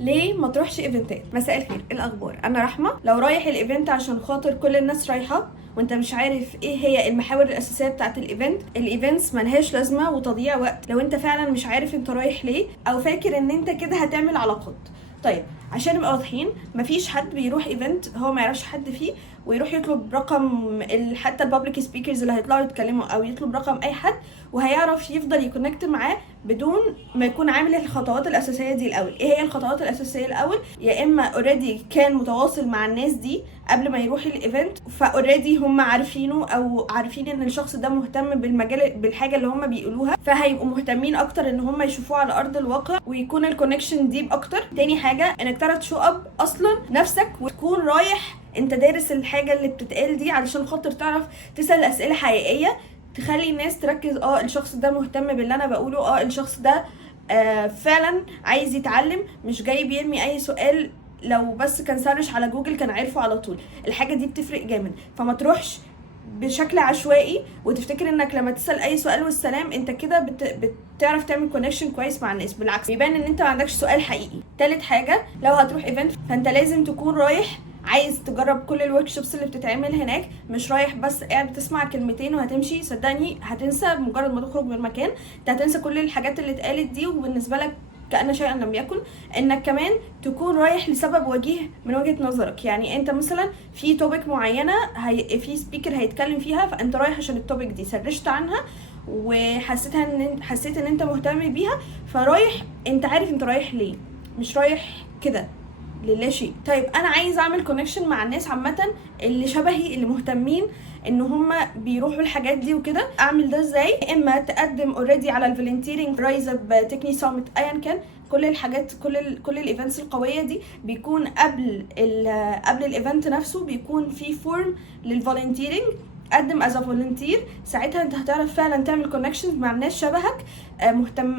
ليه ما تروحش ايفنتات؟ مساء الخير، إيه الاخبار؟ انا رحمه. لو رايح الايفنت عشان خاطر كل الناس رايحه وانت مش عارف ايه هي المحاور الاساسيه بتاعه الايفنتس ملهاش لازمه وتضييع وقت لو انت فعلا مش عارف انت رايح ليه او فاكر ان انت كده هتعمل علاقات. طيب عشان نبقى واضحين، مفيش حد بيروح ايفنت هو ما يعرفش حد فيه ويروح يطلب رقم حتى البابليك سبيكرز اللي هيطلعوا يتكلموا، او يطلب رقم اي حد وهيعرف يفضل يكونكت معاه بدون ما يكون عامل الخطوات الاساسيه دي الاول. ايه هي الخطوات الاساسيه الاول؟ يا اما اوريدي كان متواصل مع الناس دي قبل ما يروح الايفنت، فاوريدي هم عارفينه او عارفين ان الشخص ده مهتم بالمجال بالحاجه اللي هم بيقولوها، فهيبقوا مهتمين اكتر ان هم يشوفوه على ارض الواقع ويكون الكونكشن ديب اكتر. تاني حاجه انك تعرف تشو اب اصلا نفسك وتكون رايح انت دارس الحاجه اللي بتتقال دي علشان خاطر تعرف تسال اسئله حقيقيه تخلي الناس تركز. الشخص ده مهتم باللي انا بقوله، الشخص ده فعلا عايز يتعلم، مش جاي بيرمي اي سؤال لو بس كان سرش على جوجل كان عارفه على طول. الحاجه دي بتفرق جامد، فما تروحش بشكل عشوائي وتفتكر انك لما تسال اي سؤال والسلام انت كده بتعرف تعمل كونكشن كويس مع الناس. بالعكس بيبان ان انت ما عندكش سؤال حقيقي. تالت حاجه، لو هتروح ايفنت فانت لازم تكون رايح عايز تجرب كل الورك شوبس اللي بتتعمل هناك، مش رايح بس قاعد بتسمع كلمتين وهتمشي. صدقني هتنسى بمجرد ما تخرج من المكان، انت هتنسى كل الحاجات اللي اتقالت دي وبالنسبه لك كأن شيئا لم يكن. انك كمان تكون رايح لسبب وجيه من وجهة نظرك. يعني انت مثلا في توبيك معينة في سبيكر هيتكلم فيها، فانت رايح عشان التوبيك دي سرشت عنها حسيت ان انت مهتم بيها، فرايح انت عارف انت رايح ليه، مش رايح كده للا شيء. طيب انا عايز اعمل كونكشن مع الناس عامه اللي شبهي اللي مهتمين ان هم بيروحوا الحاجات دي وكده، اعمل ده ازاي؟ اما تقدم اوريدي على الفولنتيرنج رايز اب تكني سامت ايا كان، كل الحاجات كل الايفنتس القويه دي بيكون قبل الايفنت نفسه بيكون في فورم للفولنتيرنج. قدم از فولنتير، ساعتها انت هتعرف فعلا تعمل كونكشنز مع الناس شبهك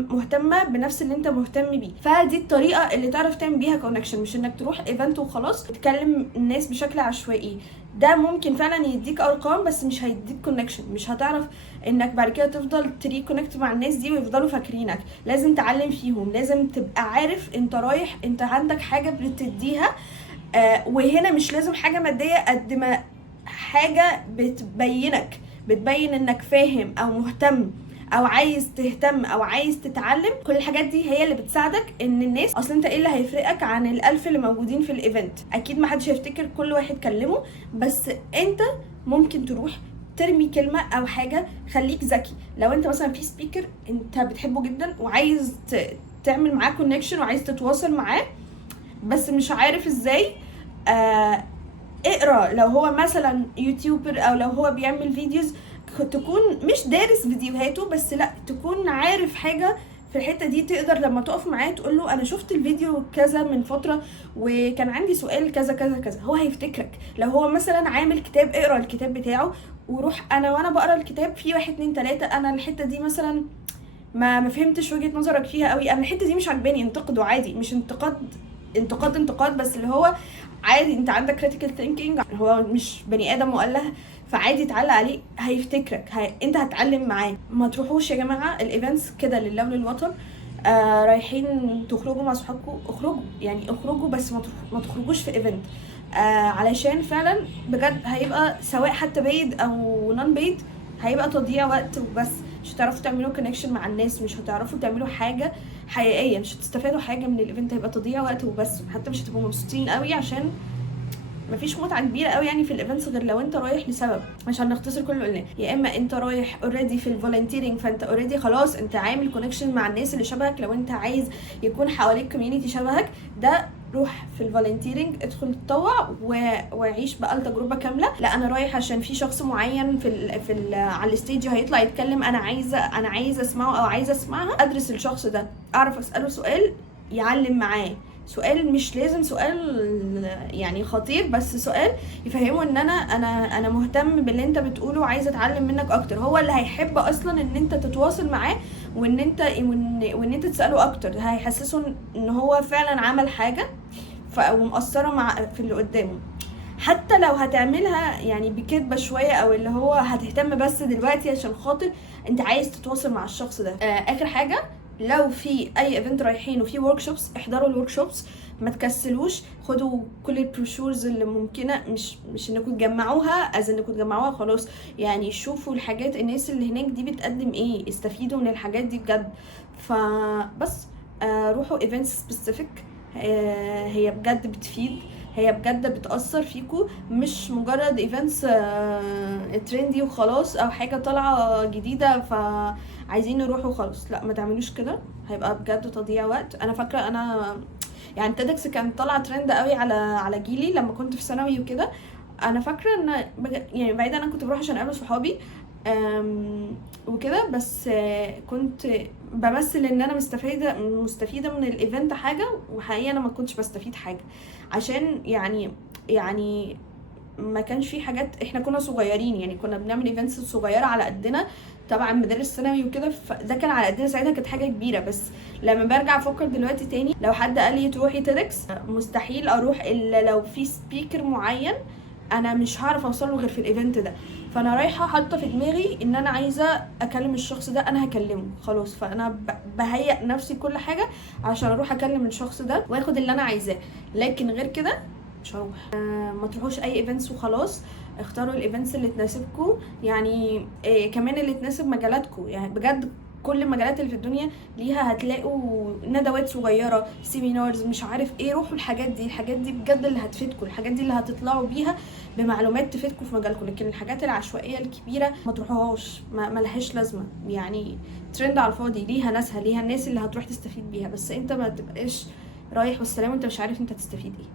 مهتمه بنفس اللي انت مهتم بيه. فدي الطريقه اللي تعرف تعمل بيها كونكشن، مش انك تروح ايفنت وخلاص تكلم الناس بشكل عشوائي. ده ممكن فعلا يديك ارقام بس مش هيديك كونكشن، مش هتعرف انك بعد كده تفضل تريكونكت مع الناس دي ويفضلوا فاكرينك. لازم تعلم فيهم، لازم تبقى عارف انت رايح، انت عندك حاجه بتديها. وهنا مش لازم حاجه ماديه قد ما حاجه بتبين انك فاهم او مهتم او عايز تهتم او عايز تتعلم. كل الحاجات دي هي اللي بتساعدك ان الناس اصلا انت ايه اللي هيفرقك عن الالف اللي موجودين في الايفنت؟ اكيد ما حدش هيفتكر كل واحد كلمه، بس انت ممكن تروح ترمي كلمه او حاجه. خليك ذكي. لو انت مثلا في سبيكر انت بتحبه جدا وعايز تعمل معاه كونكشن وعايز تتواصل معاه بس مش عارف ازاي، اقرا. لو هو مثلا يوتيوبر او لو هو بيعمل فيديوز تكون مش دارس فيديوهاته بس لا تكون عارف حاجه في الحته دي، تقدر لما تقف معاه تقول له انا شفت الفيديو كذا من فتره وكان عندي سؤال كذا كذا كذا. هو هيفتكرك. لو هو مثلا عامل كتاب، اقرا الكتاب بتاعه وروح. وانا بقرا الكتاب في 1 2 3 انا الحته دي مثلا ما فهمتش وجهه نظرك فيها قوي، انا الحته دي مش عجباني. انتقده عادي، مش انتقاد بس اللي هو عادي. انت عندك critical thinking، هو مش بني ادم مؤله، فعادي تعلق عليه. هيفتكرك، انت هتعلم معاه. ما تروحوش يا جماعه الايفنتس كده لله وللوطن. رايحين تخرجوا مع صحابكم، اخرجوا يعني اخرجوا، بس ما تخرجوش في ايفنت. علشان فعلا بجد هيبقى سواء حتى بيد او نون بيد هيبقى تضييع وقت وبس. مش هتعرفوا تعملوا كونكشن مع الناس، مش هتعرفوا تعملوا حاجه حقيقيه، مش هتستفادوا حاجه من الايفنت، هيبقى تضييع وقت وبس. حتى مش هتبقوا مبسوطين قوي عشان مفيش متعه كبيره قوي يعني في الايفنتس غير لو انت رايح لسبب. عشان نختصر كل اللي قلناه، يا اما انت رايح اوريدي في الفولنتيرنج فانت اوريدي خلاص انت عامل كونكشن مع الناس اللي شبهك. لو انت عايز يكون حواليك كوميونتي شبهك، ده روح في الفولنتيرنج، ادخل تطوع وعيش بقى التجربه كامله. لا انا رايح عشان في شخص معين على الستيج هيطلع يتكلم، انا عايزه اسمعه او عايزه اسمعها. ادرس الشخص ده، اعرف اساله سؤال يعلم معاه. سؤال مش لازم سؤال يعني خطير، بس سؤال يفهمه ان انا مهتم باللي انت بتقوله وعايزه اتعلم منك اكتر. هو اللي هيحب اصلا ان انت تتواصل معاه وان انت تساله اكتر. هيحسسه ان هو فعلا عمل حاجه ومأثره في اللي قدامه. حتى لو هتعملها يعني بكدبه شويه او اللي هو هتهتم بس دلوقتي عشان خاطر انت عايز تتواصل مع الشخص ده. اخر حاجه، لو في اي ايفنت رايحين وفي ورك شوبس احضروا الورك شوبس. ما تكسلوش، خدوا كل البروشورز اللي ممكنه، مش انكم تجمعوها انكم تجمعوها خلاص، يعني شوفوا الحاجات الناس اللي هناك دي بتقدم ايه، استفيدوا من الحاجات دي بجد. فبس روحوا ايفنتس سبيسيفيك، هي بجد بتفيد، هي بجد بتأثر فيكو، مش مجرد ايفنتس ترندي وخلاص، او حاجة طالعة جديدة فعايزين نروح وخلاص. لا، ما تعملوش كده، هيبقى بجد تضييع وقت. انا فاكرة انا يعني تيدكس كانت طالعة ترند قوي على جيلي لما كنت في ثانوي وكده. انا فاكرة ان يعني بعيدا انا كنت بروح عشان اقابل صحابي وكده، بس كنت بمثل ان انا مستفيده من الايفنت حاجه، وحقيقه انا ما كنتش بستفيد حاجه، عشان يعني ما كانش في حاجات، احنا كنا صغيرين يعني، كنا بنعمل ايفنتس صغيره على قدنا طبعا مدارس ثانوي وكده، فده كان على قدنا ساعتها، كانت حاجه كبيره. بس لما برجع افكر دلوقتي تاني، لو حد قال لي تروحي تيدكس، مستحيل اروح الا لو في سبيكر معين انا مش هعرف اوصله غير في الايفنت ده. فانا رايحه حاطه في دماغي ان انا عايزه اكلم الشخص ده، انا هكلمه خلاص، فانا بهيئ نفسي كل حاجه عشان اروح اكلم الشخص ده واخد اللي انا عايزاه. لكن غير كده مش هروح. ما تروحوش اي ايفنتس وخلاص، اختاروا الايفنتس اللي تناسبكم، يعني كمان اللي تناسب مجالاتكم، يعني بجد كل المجالات اللي في الدنيا ليها هتلاقوا ندوات صغيره، سيمينارز، مش عارف ايه. روحوا الحاجات دي بجد اللي هتفيدكم، الحاجات دي اللي هتطلعوا بيها بمعلومات تفيدكم في مجالكم. لكن الحاجات العشوائيه الكبيره ما تروحوهاش، ما لهاش لازمه، يعني ترند على الفاضي، ليها ناسها، ليها الناس اللي هتروح تستفيد بيها، بس انت ما تبقاش رايح والسلام وانت مش عارف انت تستفيد ايه.